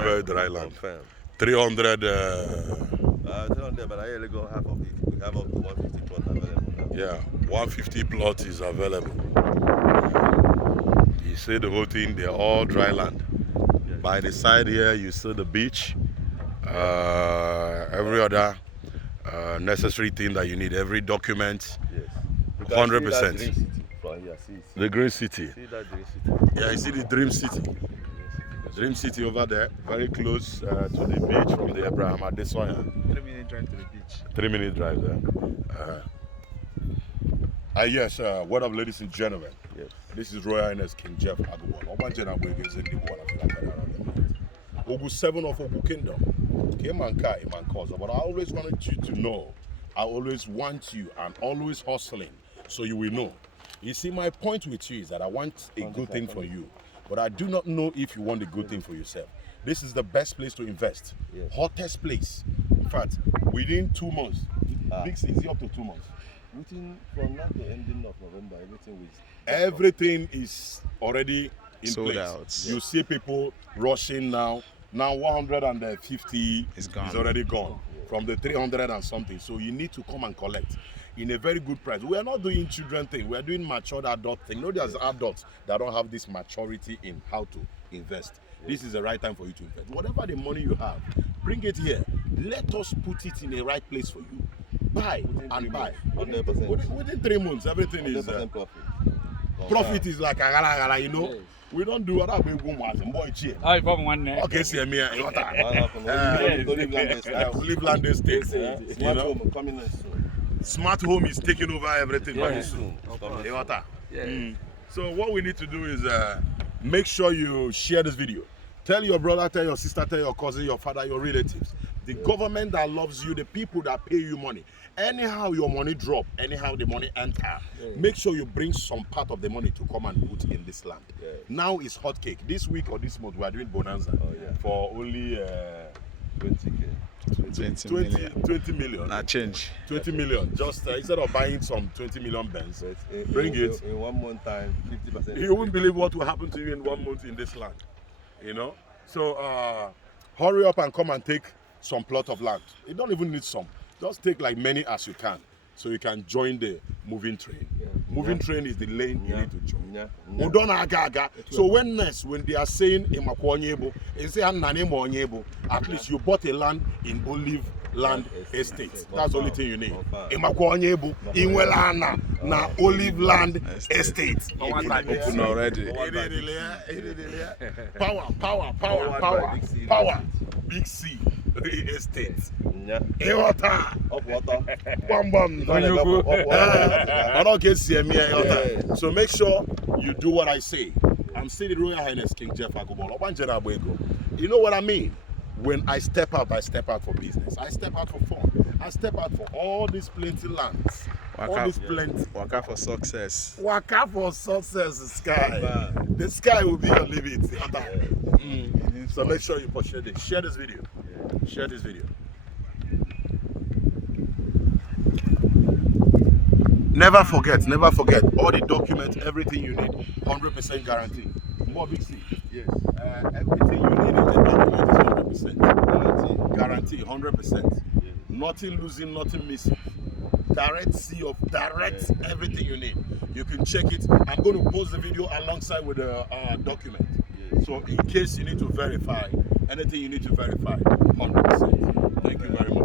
very, very dry land. 300. 300, but I only go half of it. We have up to 150 plots available. Yeah, 150 plots is available. You see the whole thing, they're all dry land. Yes. By the side here, you see the beach. Every other necessary thing that you need, every document. Yes. 100%. From here, see. The green city. See that green city? Yeah, you see the dream city. Dream city over there, very close to the beach from the ADESANYA. 3-minute drive to the beach. 3-minute drive there. Yes, what up, ladies and gentlemen? Yes. This is Royal Highness King Jeff Agugbaloa. Ogu 7 of Ogu Kingdom. But I always wanted you to know, I always want you and always hustling so you will know. You see, my point with you is that I want a good thing for you, but I do not know if you want a good thing for yourself. This is the best place to invest. Yes. Hottest place. In fact, within 2 months, Big C is up to 2 months. Within from now to ending of November, Everything is already in Sold place. out. You see people rushing now. Now 150 is already gone from the 300 and something. So you need to come and collect in a very good price. We are not doing children thing. We are doing matured adult thing. No, there's adults that don't have this maturity in how to invest. This is the right time for you to invest. Whatever the money you have, bring it here. Let us put it in the right place for you. Buy and buy. 100%. Within 3 months, everything is profit. profit is like agala, you know. Yes. We don't do other big ones and boy cheer. Oh, you one there. Okay, see me. Live land estate. Smart home coming in soon. Smart home is taking over everything very Yes. soon. Yeah. So what we need to do is make sure you share this video. Tell your brother, tell your sister, tell your cousin, your father, your relatives. The government that loves you, the people that pay you money. Anyhow your money drop, anyhow the money enter, make sure you bring some part of the money to come and put in this land. Now it's hot cake. This week or this month we are doing bonanza for only 20 million. Not change. 20 million. Just instead of buying some 20 million Benz, bring it. In 1 month time, 50%. You won't believe what will happen to you in 1 month in this land. You know? So hurry up and come and take some plot of land. You don't even need some. Just take like many as you can, so you can join the moving train. Moving train is the lane you need to join. So when they are saying at least you bought a land in Olive Land Estate. That's the only thing you need. Na Olive Land Estate. Open already. Power. Big C. Estate. So make sure you do what I say. I'm still the Royal Highness King Jeff Agugbaloa. You know what I mean? When I step out for business. I step out for fun. I step out for all these plenty lands. All these plenty. Waka for success. Waka for success, sky. The sky will be your limit. So make sure you share this. Share this video. Share this video. Never forget all the documents, everything you need, 100% guarantee. More Big C. Yes. Everything you need in the document is 100%. Guarantee, 100%. Yes. Nothing losing, nothing missing. Direct everything you need. You can check it. I'm going to post the video alongside with the document. Yes. So in case you need to verify, anything you need to verify, 100%. Thank you very much.